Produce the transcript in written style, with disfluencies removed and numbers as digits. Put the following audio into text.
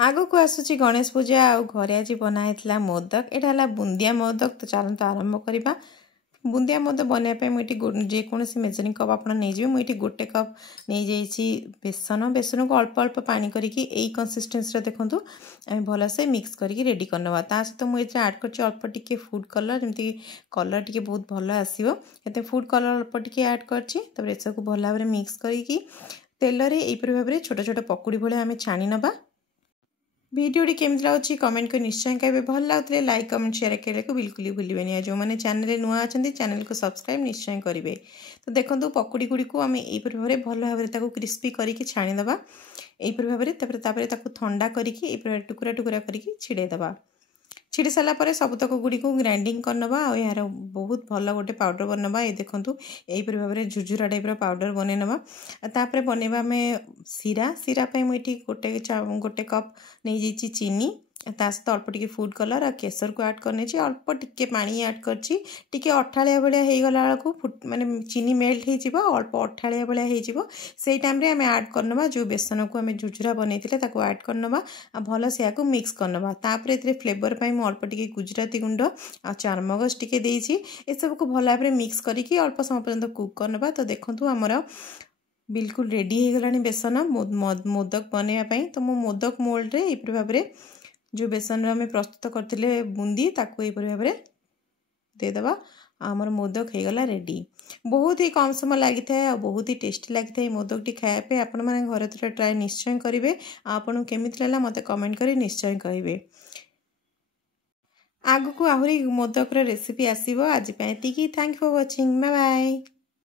आगो को आसुची गणेश पूजा आ घरे आज बनाई मोदक एटा बुंदिया मोदक। तो चलते आरंभ करवा। बुंदिया मोदक बनवाई मुझे जेकोसी मेजरिंग कप आप मुझे गोटे कप नहीं जाइए बेसन। बेसन को अल्प अल्प पानी करके कंसिस्टेंसी देखूँ आम भलसे मिक्स करके रेडी करनवा। सहित मुझे ऐड कर अल्प टिके फूड कलर जमी कलर टी बहुत भल आसो फूड कलर अल्प टिके ऐड कर सब भल भाव मिक्स करके तेल यहीपरि भाव में छोट छोट पकुड़ी भाई आम छाणी नवा। वीडियोटी केमती लगे कमेंट कर निश्चय कहे भल लगते लाइक कमेंट शेयर करने को बिल्कुल ही भूलें। जो मैंने चैनल नुआ अच्छा चैनल को सब्सक्राइब निश्चय करेंगे। तो देखो पकुड़ी गुड़ी को आम यहीपरि भाव में भल भाव में क्रिस्पी करके छाणीदे यहीपरि भाव में ठंडा करके टुकुरा टुकुरा करके छिड़ेदे। छिड़ी सारापर सबतक गुड़ी को ग्राइंडिंग करनवा यार बहुत भल गोटे पाउडर बनवा। ये देखूँ यहीपरि भाव में झुझुरा टाइप पाउडर बनवा। तापर बनवा आम सीरा सीरापाई मुझे गोटे कप नहीं जाइए चीनी सहित अल्प टिके फूड कलर आ केसर को ऐड करने अल्प टिके पानी ऐड करके अठाड़िया भाया होगला बेलू माने चीनी मेल्ट हो अल्प अठाड़िया भाया हो से टाइम ऐड करनवा। जो बेसन को आम झुझुरा बनई ऐड करनवा भल से मिक्स करनवा। तापर ए फ्लेवर पाई मु अल्प टिके गुजराती गुंड आ चारमगज टिके देइछि ए सब को भल भाव मिक्स करके अल्प समय पर्यंत कुक करनवा। तो देखंतु हमर बिल्कुल रेडी हो गलानी बेसन मोदक बनवाई। तो मो मोदक मोल्ड रे एपरि भाव में जो बेसन आम प्रस्तुत करते बूंदी ताकू यहीपरि भाव में देदेवा। आमर मोदक हो गला रेडी। बहुत ही कम समय लगी था बहुत ही टेस्टी लगी मोदक टी खायापे। आपण मैंने घर थोड़ा ट्राए निश्चय करेंगे। आपन केमिति लागला मते कमेंट कर निश्चय कहिबे। आगु को आहुरी मोदक रेसिपी आसीबो। आज पे एतिकी। Thank you for watching. Bye bye.